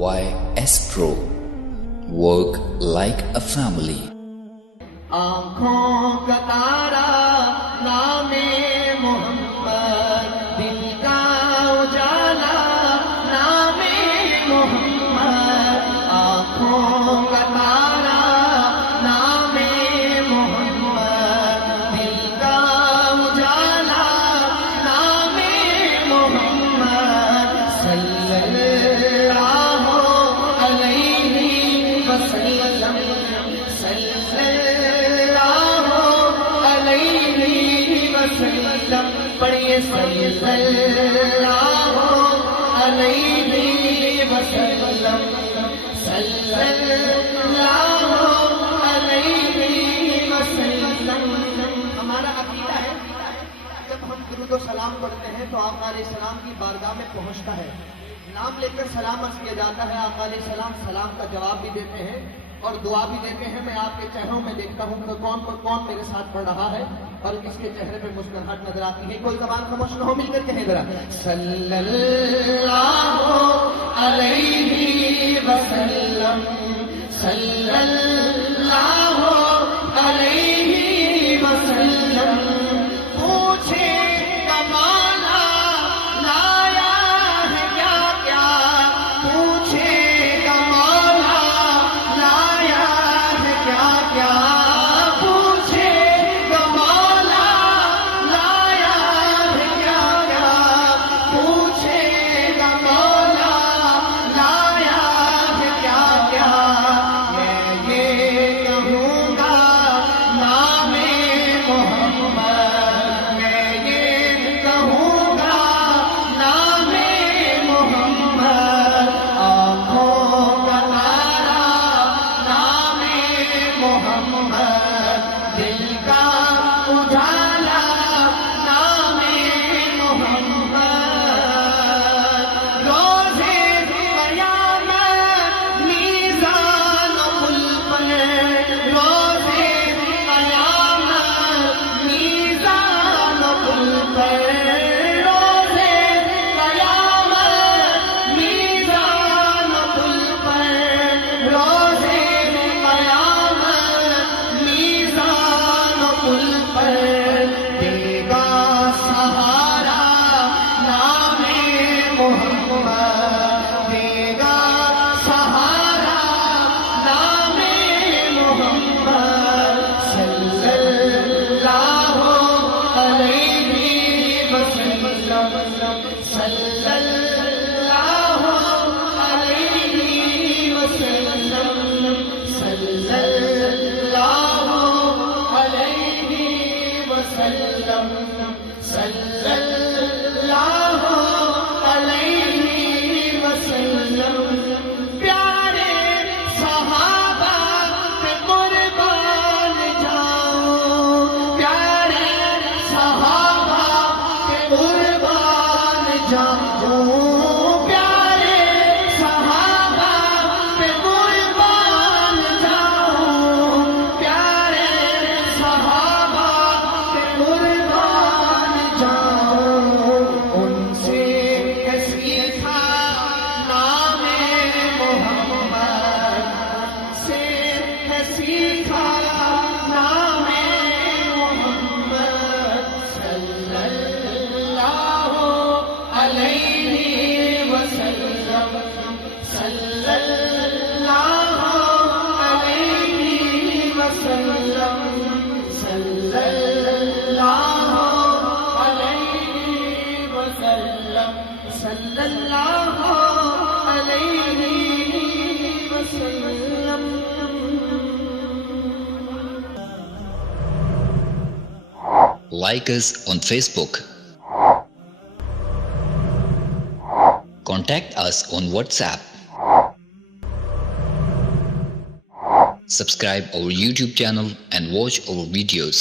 Why Astro? Work like a family. آنکھوں کا تارا نام محمد، دل کا اجالا نام محمد، آنکھوں کا تارا نام محمد، دل کا اجالا نام محمد، صلی اللہ علیہ وسلم، پڑھیے صلی اللہ علیہ وسلم، صلی اللہ علیہ وسلم۔ ہمارا عقیدہ ہے جب ہم درود و سلام پڑھتے ہیں تو آقا علیہ السلام کی بارگاہ میں پہنچتا ہے، نام لے کر سلام عرض کیا جاتا ہے، آقا علیہ السلام سلام کا جواب بھی دیتے ہیں اور دعا بھی دیتے ہیں۔ میں آپ کے چہروں میں دیکھتا ہوں کہ کون پر کون میرے ساتھ پڑھ رہا ہے اور کس کے چہرے پہ مسکراہٹ نظر آتی ہے۔ کوئی زبان خاموش نہ ہو، مل کر کہیں ذرا صلی اللہ علیہ وسلم، صلی اللہ علیہ وسلم۔ پوچھے کمالا لایا ہے کیا کیا، پوچھے کمالا لایا ہے کیا کیا، پوچھے کمالا لایا ہے کیا کیا، پوچھے کمالا لایا ہے کیا کیا۔ میں یہ کہوں گا نام محمد، میں یہ کہوں گا نام محمد، آنکھوں کا تارا نام محمد، دل کا اجالا نام محمد، روزے قیامت میزان پل پر، روزے قیامت میزان پل پر، روزے قیامت میزان پل پر، روزے قیامت میزان پل پر، دے گا سہارا نام محمد، دے گا سہارا نام محمد، صلی اللہ علیہ وسلم، صلی اللہ علیہ وسلم، صلی اللہ علیہ وسلم، صلی اللہ علیہ وسلم۔ پیارے صحابہ پہ قربان جاؤں، پیارے صحابہ پہ قربان جاؤں، پیارے صحابہ پہ قربان جاؤں، پیارے صحابہ پہ قربان جاؤں، ان سے سیکھا نام محمد، سے سیکھا نام محمد، صلی اللہ علیہ وسلم، صلی اللہ علیہ وسلم، صلی اللہ علیہ وسلم، صلی اللہ علیہ وسلم۔ Like us on Facebook. Contact us on WhatsApp. Subscribe our YouTube channel and watch our videos.